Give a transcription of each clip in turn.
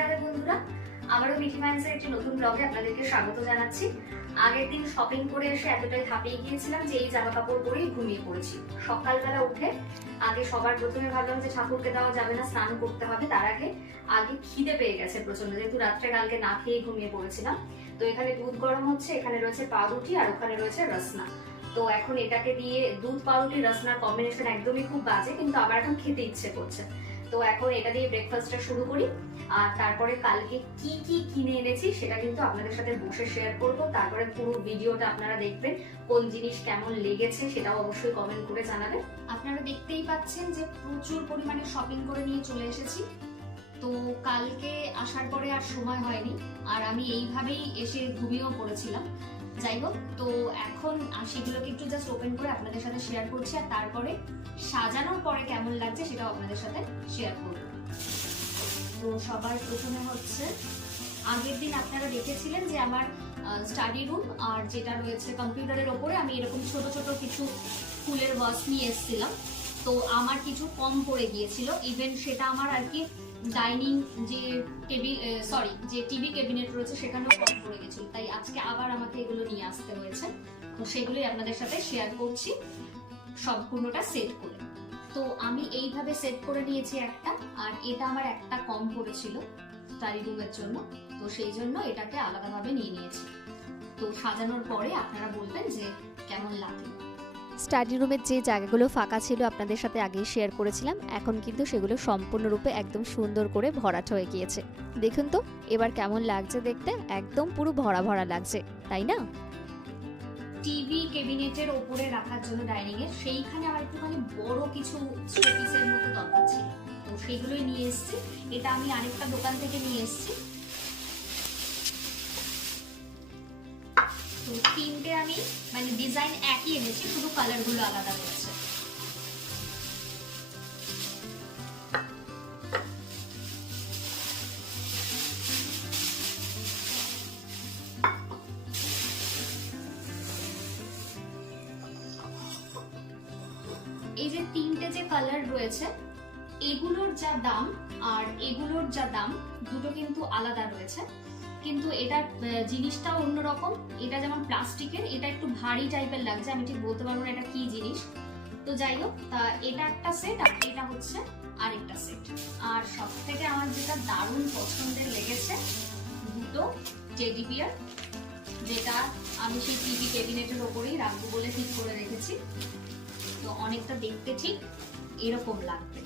রাধে বন্ধুরা আবারও মিঠি মাইন্সের একটি নতুন ব্লগে আপনাদেরকে স্বাগত জানাচ্ছি। আগের দিন শপিং করে এসে এতটাই হাঁপিয়ে গিয়েছিলাম যে এই জামা কাপড় পরেই ঘুমিয়ে পড়েছি। সকালবেলা উঠে আগে সবার প্রথমে ভাবলাম যে ঠাকুরকে দেওয়া যাবে না, স্নান করতে হবে তার আগে আগে খিদে পেয়ে গেছে প্রচণ্ড যেহেতু রাত্রে কালকে না খেয়ে ঘুমিয়ে পড়েছিলাম। তো এখানে দুধ গরম হচ্ছে, এখানে রয়েছে পাউরুটি আর ওখানে রয়েছে রসনা। তো এখন এটাকে দিয়ে দুধ, পাউরুটি, রসনার কম্বিনেশন একদমই খুব বাজে, কিন্তু আবার এখন খেতে ইচ্ছে করছে। তো এখন এটা দিয়ে ব্রেকফাস্টটা শুরু করি। আর তারপরে কালকে কি কি কিনে এনেছি সেটা কিন্তু আপনাদের সাথে বসে শেয়ার করব। তারপরে পুরো ভিডিওটা আপনারা দেখবেন, কোন জিনিস কেমন লেগেছে সেটাও অবশ্যই কমেন্ট করে জানাবেন। আপনারা দেখতেই পাচ্ছেন যে প্রচুর পরিমাণে শপিং করে নিয়ে চলে এসেছি। তো কালকে আসার পরে আর সময় হয়নি, আর আমি এইভাবেই এসে ঘুমিয়েও পড়েছিলাম। যাই হোক তো এখন সেগুলোকে একটু জাস্ট ওপেন করে আপনাদের সাথে শেয়ার করছি আর তারপরে সাজানোর পরে কেমন লাগছে সেটাও আপনাদের সাথে শেয়ার করব। তো সবার প্রথমে হচ্ছে, আগের দিন আপনারা দেখেছিলেন যে আমার স্টাডি রুম আর যেটা রয়েছে কম্পিউটারের ওপরে আমি এরকম ছোট ছোট কিছু ফুলের ওয়াশ নিয়ে এসেছিলাম। তো আমার কিছু কম পড়ে গিয়েছিল ইভেন সেটা আমার আর কি ডাইনিং যে টেবিল সরি যে টিভি ক্যাবিনেট রয়েছে সেখানেও কম পড়ে গেছিল। তাই আজকে আবার আমাকে এগুলো নিয়ে আসতে হয়েছে। তো সেগুলোই আপনাদের সাথে শেয়ার করছি। সম্পূর্ণটা সেট করে। তো আমি এইভাবে সেট করে নিয়েছি একটা, আর এটা আমার একটা কম পড়েছিল স্টাডি রুমের জন্য। তো সেই জন্য এটাকে আলাদাভাবে নিয়ে নিয়েছি। তো সাজানোর পরে আপনারা বলবেন যে কেমন লাগে স্টাডি রুমের যে জায়গাগুলো ফাঁকা ছিল আপনাদের সাথে আগেই শেয়ার করেছিলাম, এখন কিন্তু সেগুলো সম্পূর্ণরূপে একদম সুন্দর করে ভরাট হয়ে গিয়েছে। দেখুন তো, এবার কেমন লাগছে দেখতে? একদম পুরো ভরা ভরা লাগছে, তাই না? টিভি ক্যাবিনেটের ওপরে রাখার জন্য ডাইনিং এর সেইখানে আমার একটুখানি বড় কিছু শোপিসের মতো দরকার ছিল। তো সেগুলোই নিয়ে এসেছি। এটা আমি আরেকটা দোকান থেকে নিয়ে এসেছি। তো তিনটে আমি মানে ডিজাইন একই এনেছি, শুধু কালারগুলো আলাদা রয়েছে এই যে তিনটে যে কালার রয়েছে, এগুলোর যা দাম আর এগুলোর যা দাম, দুটো কিন্তু আলাদা রয়েছে। কিন্তু আহ, জিনিসটাও অন্যরকম। এটা যেমন প্লাস্টিকের এটা একটু ভারী টাইপের লাগছে আমি ঠিক বলতে পারব না এটা কি জিনিস। তো যাই হোক তা এটা একটা সেট আর এটা হচ্ছে আরেকটা সেট আর সব থেকে আমার যেটা দারুণ পছন্দের লেগেছে দুটো টেডি বিয়ার যেটা আমি সেই টিভি ক্যাবিনেটের ওপরেই রাখব বলে ঠিক করে রেখেছি। তো অনেকটা দেখতে ঠিক এরকম লাগবে।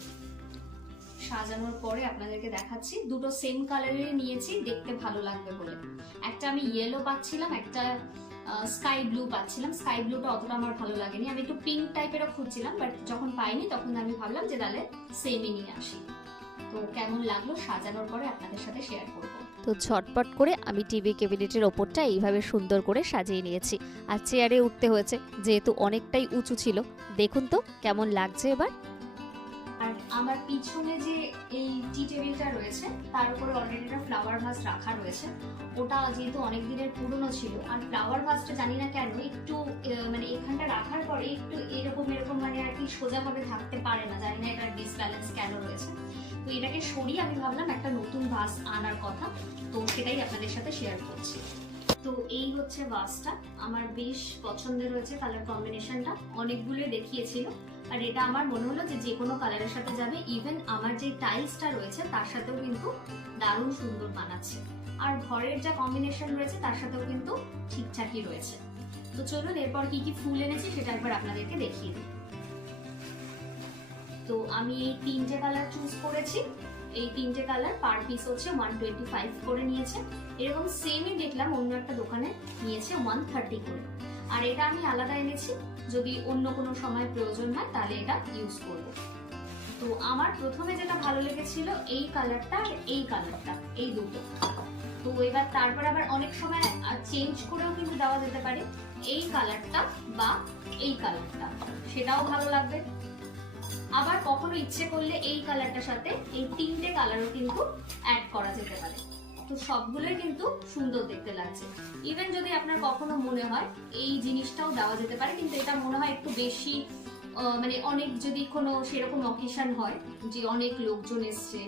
সাজানোর পরে আপনাদেরকে দেখাচ্ছি। দুটো সেম কালারের নিয়েছি, দেখতে ভালো লাগবে বলে। একটা আমি ইয়েলো পাচ্ছিলাম, একটা স্কাই ব্লু পাচ্ছিলাম। স্কাই ব্লুটা অতটা আমার ভালো লাগেনি। আমি একটু পিঙ্ক টাইপেরও খুঁজছিলাম বাট যখন পাইনি তখন আমি ভাবলাম যে তাহলে সেমই নিয়ে আসি। তো কেমন লাগল সাজানোর পরে আপনাদের সাথে শেয়ার করব। তো ঝটপট করে আমি টিভি ক্যাবিনেটের ওপরটা এইভাবে সুন্দর করে সাজিয়ে নিয়েছি। আর চেয়ারে উঠতে হয়েছে, যেহেতু অনেকটাই উঁচু ছিল। দেখুন তো কেমন লাগছে এবার। আর আমার পিছনে যে এই টি টেবিলটা রয়েছে, তার উপরে অলরেডি একটা ফ্লাওয়ার ভাস রাখা রয়েছে। ওটা যেহেতু অনেক দিনের পুরনো ছিল, আর ফ্লাওয়ার ভাসটা জানি না কেন একটু মানে এখানটা রাখার পরে একটু এরকম এরকম মানে আর কি সোজাভাবে থাকতে পারে না। জানি না এটার ডিসব্যালেন্স কেন রয়েছে। তো এটাকে সরিয়ে আমি ভাবলাম একটা নতুন ভাস আনার কথা, তো সেটাই আপনাদের সাথে শেয়ার করছি। তো এই হচ্ছে ভাসটা আমার বেশ পছন্দের হয়েছে কালার কম্বিনেশনটা অনেকগুলো দেখিয়েছিল। আর এটা আমার মনে হলো যে কোনো কালারের সাথে যাবে ইভেন আমার যে টাইলসটা রয়েছে, তার সাথেও কিন্তু দারুণ সুন্দর মানাচ্ছে আর ঘরের যা কম্বিনেশন রয়েছে, তার সাথেও কিন্তু ঠিকঠাকই রয়েছে। তো চলুন, এরপর কি কি ফুল এনেছি সেটা একবার আপনাদেরকে দেখিয়ে দিই। তো আমি এই তিনটে কালার চুজ করেছি। এই তিনটে কালার পার পিস হচ্ছে ওয়ান টোয়েন্টি ফাইভ করে নিয়েছে। এরকম সেমই দেখলাম, অন্য একটা দোকানে নিয়েছে ওয়ান থার্টি করে। আর এটা আমি আলাদা এনেছি। যদি অন্য কোনো সময় প্রয়োজন হয়, তাহলে এটা ইউজ করব। তো আমার প্রথমে যেটা ভালো লেগেছিল, এই কালারটা আর এই কালারটা এই দুটো। তো এবার তারপর আবার অনেক সময় চেঞ্জ করেও কিন্তু দেওয়া যেতে পারে। এই কালারটা বা এই কালারটা সেটাও ভালো লাগবে। আবার কখনো ইচ্ছে করলে এই কালারটার সাথে এই তিনটে কালারও কিন্তু অ্যাড করা যেতে পারে। তো সবগুলোই কিন্তু সুন্দর দেখতে লাগছে। ইভেন যদি আপনার কখনো মনে হয় এই জিনিসটাও দেওয়া যেতে পারে, কিন্তু এটা মনে হয় একটু বেশি মানে অনেক যদি কোনো সেরকম অকেশন হয় যে অনেক লোকজন এসছে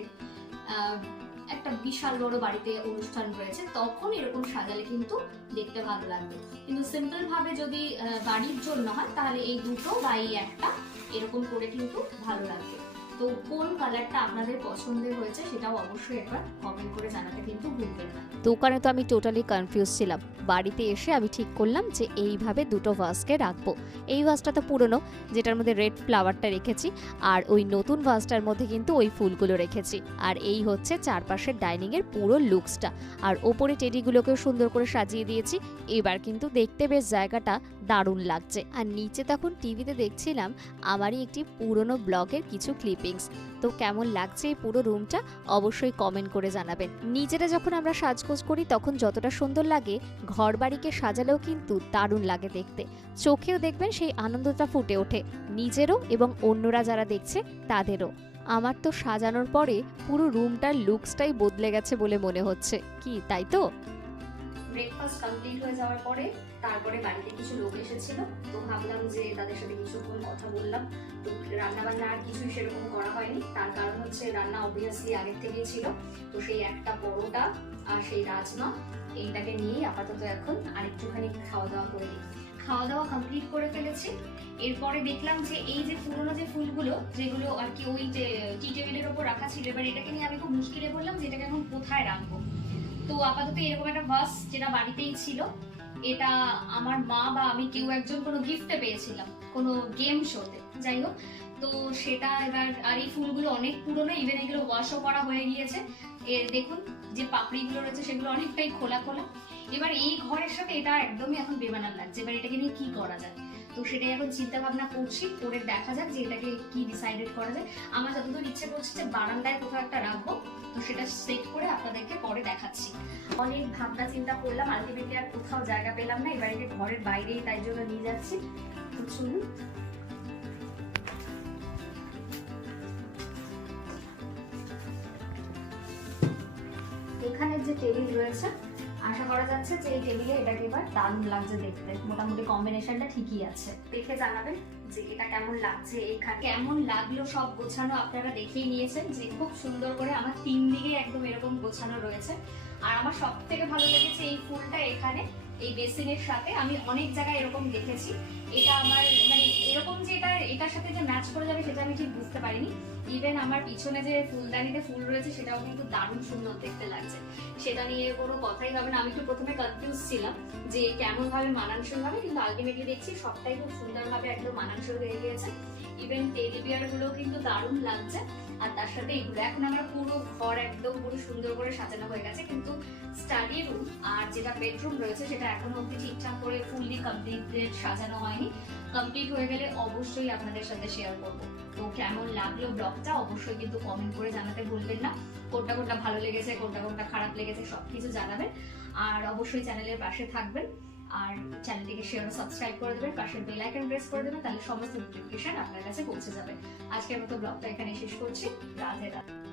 একটা বিশাল বড় বাড়িতে অনুষ্ঠান রয়েছে, তখন এরকম সাজালে কিন্তু দেখতে ভালো লাগবে। কিন্তু সিম্পল ভাবে যদি বাড়ির জন্য হয়, তাহলে এই দুটো বা এই একটা এরকম করে কিন্তু ভালো লাগবে। তো কোন কালারটা আপনাদের পছন্দের হয়েছে সেটাও অবশ্যই একবার কমেন্ট করে জানাতে কিন্তু ভুলবেন না। দোকানে তো আমি টোটালি কনফিউজ ছিলাম। বাড়িতে এসে আমি ঠিক করলাম যে এইভাবে দুটো ভাসকে রাখব। এই ভাসটা তো পুরনো, যেটার মধ্যে রেড ফ্লাওয়ারটা রেখেছি, আর ওই নতুন ভাসটার মধ্যে কিন্তু ওই ফুলগুলো রেখেছি। আর এই হচ্ছে চারপাশের ডাইনিংয়ের পুরো লুকসটা আর ওপরে টেডিগুলোকেও সুন্দর করে সাজিয়ে দিয়েছি। এবার কিন্তু দেখতে বেশ জায়গাটা দারুণ লাগছে। আর নিচে তখন টিভিতে দেখছিলাম আমারই একটি পুরনো ব্লগের কিছু ক্লিপিংস তো কেমন লাগছে এই পুরো রুমটা অবশ্যই কমেন্ট করে জানাবেন। নিজেরা যখন আমরা সাজগোজ করি তখন যতটা সুন্দর লাগে ঘর বাড়িকে সাজালেও কিন্তু দারুণ লাগে দেখতে। চোখেও দেখবেন সেই আনন্দটা ফুটে ওঠে, নিজেরও এবং অন্যরা যারা দেখছে তাদেরও। আমার তো সাজানোর পরে পুরো রুমটার লুকসটাই বদলে গেছে বলে মনে হচ্ছে। কি, তাই তো? ব্রেকফাস্ট কমপ্লিট হয়ে যাওয়ার পরে তারপরে বাড়িতে কিছু লোক এসেছিল। তো ভাবলাম যে তাদের সাথে কিছুক্ষণ কথা বললাম। তো রান্না বান্না আর কিছুই সেরকম করা হয়নি। তার কারণ হচ্ছে রান্না অবভিয়াসলি আগের থেকেই ছিল। তো সেই একটা পরোটা আর সেই রাজমা, এইটাকে নিয়েই আপাতত এখন আরেকটুখানি খাওয়া দাওয়া করে দিই খাওয়া দাওয়া কমপ্লিট করে ফেলেছি। এরপরে দেখলাম যে এই যে পুরোনো যে ফুলগুলো, যেগুলো আর কি ওই যে টি টেবিলের ওপর রাখা ছিল, এবার এটাকে নিয়ে আমি খুব মুশকিলে বললাম যে এটাকে এখন কোথায় রাখব? তো আপাতত এরকম একটা বাস যেটা বাড়িতেই ছিল, এটা আমার মা বা আমি কেউ একজন কোনো গিফটে পেয়েছিলাম, কোনো গেম শোতে যাই হোক। তো সেটা এবার, আর এই ফুলগুলো অনেক পুরনো ইভেন এগুলো ওয়াশও করা হয়ে গিয়েছে। এর দেখুন, যে পাপড়িগুলো রয়েছে সেগুলো অনেকটাই খোলা খোলা। এবার এই ঘরের সাথে এটা একদমই এখন বেমানার লাগছে, এবার এটাকে নিয়ে কি করা যায়? তো সেটাই এখন চিন্তা ভাবনা করছি, করে দেখা যাক যে এটাকে কি ডিসাইডেড করা যায়। আমার যতদূর ইচ্ছে করছে যে বারান্দায় কোথাও একটা রাখব, তো সেটা সেট করে আপনাদেরকে পরে দেখাচ্ছি। অনেক ভাবনা চিন্তা করলাম আলটিমেটলি আর কোথাও জায়গা পেলাম না এবার একে ঘরের বাইরেই তাই জন্য নিয়ে যাচ্ছি। তো চলুন। এখানে যে টেবিল রয়েছে আশা করা যাচ্ছে যে এই টেবিলে এটাকে এবার দারুণ লাগছে দেখতে। মোটামুটি কম্বিনেশনটা ঠিকই আছে। দেখে জানাবেন যে এটা কেমন লাগছে এখানে। কেমন লাগল সব গোছানো আপনারা দেখেই নিয়েছেন যে খুব সুন্দর করে আমার তিন দিকে একদম এরকম গোছানো রয়েছে। আর আমার সব থেকে ভালো লেগেছে এই ফুলটা এখানে, এই বেসিনের সাথে। আমি অনেক জায়গায় এরকম দেখেছি। এটা আমার মানে এরকম যে এটা, এটার সাথে যে ম্যাচ করে যাবে সেটা আমি ঠিক বুঝতে পারিনি। ইভেন আমার পিছনে যে ফুলদানিতে ফুল রয়েছে, সেটাও কিন্তু দারুণ সুন্দর দেখতে লাগছে। সেটা নিয়ে কোনো কথাই হবে না। আমি একটু প্রথমে কনফিউজ ছিলাম যে কেমন ভাবে মানানসই হবে, কিন্তু আলটিমেটলি দেখছি সবটাই খুব সুন্দরভাবে একদম মানানসই হয়ে গিয়েছে। ইভেন টেডি বিয়ার কিন্তু দারুণ লাগছে। আর তার সাথে এগুলো এখন আমরা পুরো ঘর একদম পুরো সুন্দর করে সাজানো হয়ে গেছে। কিন্তু স্টাডি রুম আর যেটা বেডরুম রয়েছে, সেটা এখনও অব্দি ঠিকঠাক করে ফুললি কমপ্লিটেড সাজানো হয়নি। কমপ্লিট হয়ে গেলে অবশ্যই আপনাদের সাথে শেয়ার করব। তো কেমন লাগল ব্লগটা অবশ্যই কিন্তু কমেন্ট করে জানাতে ভুলবেন না। কোনটা কোনটা ভালো লেগেছে, কোনটা কোনটা খারাপ লেগেছে সবকিছু জানাবেন। আর অবশ্যই চ্যানেলের পাশে থাকবেন। আর চ্যানেলটিকে শেয়ার সাবস্ক্রাইব করে দেবেন পাশের বেল আইকন প্রেস করে দেবেন, তাহলে সমস্ত নোটিফিকেশন আপনার কাছে পৌঁছে যাবে। আজকের মতো ব্লগটা এখানে শেষ করছি। রাধে রাধে।